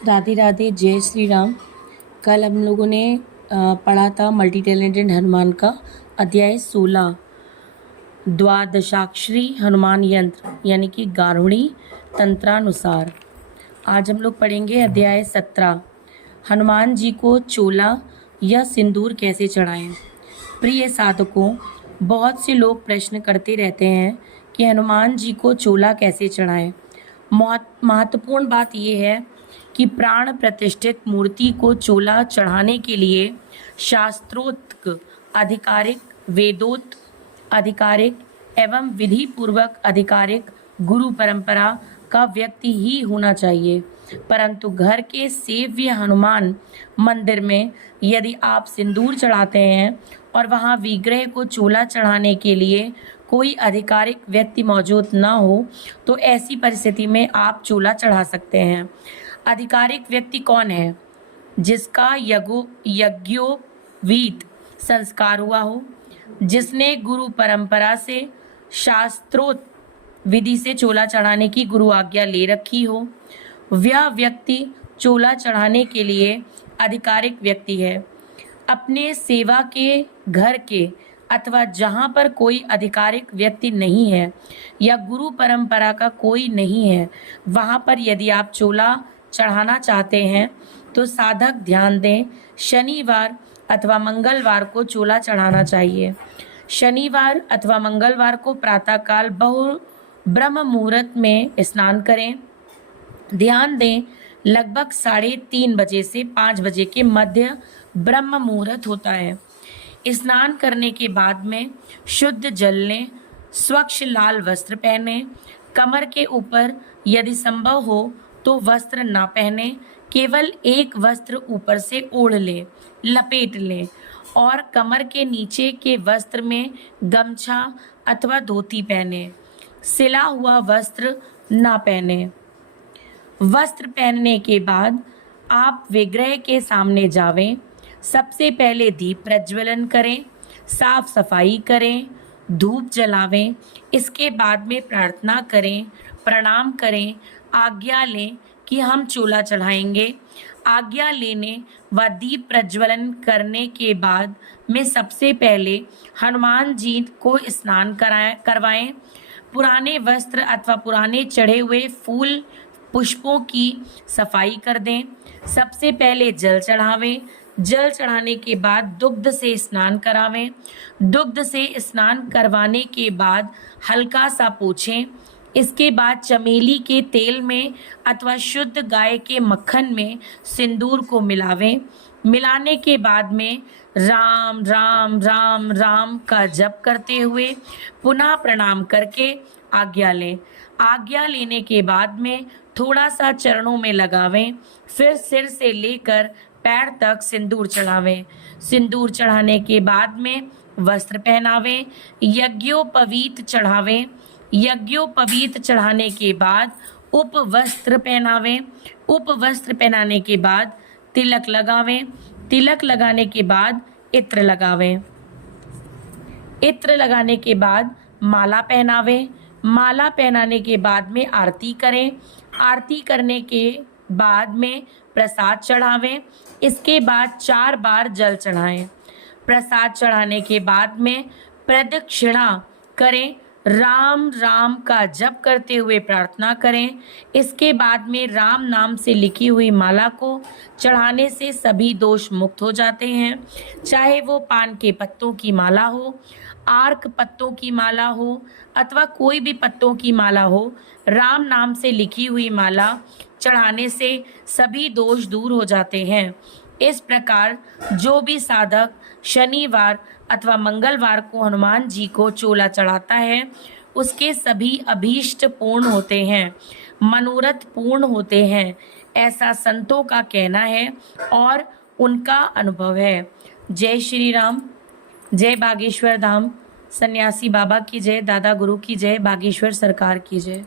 राधे राधे, जय श्री राम। कल हम लोगों ने पढ़ा था मल्टी टैलेंटेड हनुमान का अध्याय 16 द्वादशाक्षरी हनुमान यंत्र यानी कि गारुणी तंत्रानुसार। आज हम लोग पढ़ेंगे अध्याय 17 हनुमान जी को चोला या सिंदूर कैसे चढ़ाएं। प्रिय साधकों, बहुत से लोग प्रश्न करते रहते हैं कि हनुमान जी को चोला कैसे चढ़ाएं। महत्वपूर्ण बात यह है कि प्राण प्रतिष्ठित मूर्ति को चोला चढ़ाने के लिए शास्त्रोक्त आधिकारिक वेदोक्त आधिकारिक एवं विधि पूर्वक आधिकारिक गुरु परंपरा का व्यक्ति ही होना चाहिए। परंतु घर के सेव्य हनुमान मंदिर में यदि आप सिंदूर चढ़ाते हैं और वहां विग्रह को चोला चढ़ाने के लिए कोई आधिकारिक व्यक्ति मौजूद ना हो तो ऐसी परिस्थिति में आप चोला चढ़ा सकते हैं। आधिकारिक व्यक्ति कौन है? जिसका यज्ञोपवीत संस्कार हुआ हो, जिसने गुरु परंपरा से शास्त्रोक्त विधि से चोला चढ़ाने की गुरु आज्ञा ले रखी हो, वह व्यक्ति चोला चढ़ाने के लिए आधिकारिक व्यक्ति है। अपने सेवा के घर के अथवा जहाँ पर कोई आधिकारिक व्यक्ति नहीं है या गुरु परंपरा का कोई नहीं है, वहाँ पर यदि आप चोला चढ़ाना चाहते हैं तो साधक ध्यान दें, शनिवार अथवा मंगलवार को चोला चढ़ाना चाहिए। शनिवार अथवा मंगलवार को प्रातःकाल ब्रह्म मुहूर्त में स्नान करें। ध्यान दें, लगभग 3:30 बजे से 5 बजे के मध्य ब्रह्म मुहूर्त होता है। स्नान करने के बाद में शुद्ध जल लें, स्वच्छ लाल वस्त्र पहने, कमर के ऊपर यदि संभव हो तो वस्त्र ना पहने, केवल एक वस्त्र ऊपर से ओढ़ लें, लपेट लें और कमर के नीचे के वस्त्र में गमछा अथवा धोती पहने, सिला हुआ वस्त्र ना पहने। वस्त्र पहनने के बाद आप विग्रह के सामने जावें। सबसे पहले दीप प्रज्वलन करें, साफ सफाई करें, धूप जलावें। इसके बाद में प्रार्थना करें, प्रणाम करें, आज्ञा लें कि हम चोला चढ़ाएंगे। आज्ञा लेने व दीप प्रज्वलन करने के बाद में सबसे पहले हनुमान जी को स्नान करवाएं। पुराने वस्त्र अथवा पुराने चढ़े हुए फूल पुष्पों की सफाई कर दें। सबसे पहले जल चढ़ावें। जल चढ़ाने के बाद दुग्ध से स्नान करावें। दुग्ध से स्नान करवाने के बाद हल्का सा पोंछें। इसके बाद चमेली के तेल में अथवा शुद्ध गाय के मक्खन में सिंदूर को मिलावें। मिलाने के बाद में राम राम राम राम का जप करते हुए पुनः प्रणाम करके आज्ञा लें। आज्ञा लेने के बाद में थोड़ा सा चरणों में लगावें। फिर सिर से लेकर पैर तक सिंदूर चढ़ावें। सिंदूर चढ़ाने के बाद में वस्त्र पहनावें। यज्ञोपवीत चढ़ावें। यज्ञोपवीत चढ़ाने के बाद उपवस्त्र पहनावें। उपवस्त्र पहनाने के बाद तिलक लगावें। तिलक लगाने के बाद इत्र लगावें। इत्र लगाने के बाद माला पहनावें। माला पहनाने के बाद में आरती करें। आरती करने के बाद में प्रसाद चढ़ावें। इसके बाद 4 बार जल चढ़ाएं। प्रसाद चढ़ाने के बाद में प्रदक्षिणा करें। राम राम का जप करते हुए प्रार्थना करें। इसके बाद में राम नाम से लिखी हुई माला को चढ़ाने से सभी दोष मुक्त हो जाते हैं। चाहे वो पान के पत्तों की माला हो, आर्क पत्तों की माला हो अथवा कोई भी पत्तों की माला हो, राम नाम से लिखी हुई माला चढ़ाने से सभी दोष दूर हो जाते हैं। इस प्रकार जो भी साधक शनिवार अथवा मंगलवार को हनुमान जी को चोला चढ़ाता है उसके सभी अभीष्ट पूर्ण होते हैं, मनोरथ पूर्ण होते हैं, ऐसा संतों का कहना है और उनका अनुभव है। जय श्री राम, जय बागेश्वर धाम, सन्यासी बाबा की जय, दादा गुरु की जय, बागेश्वर सरकार की जय।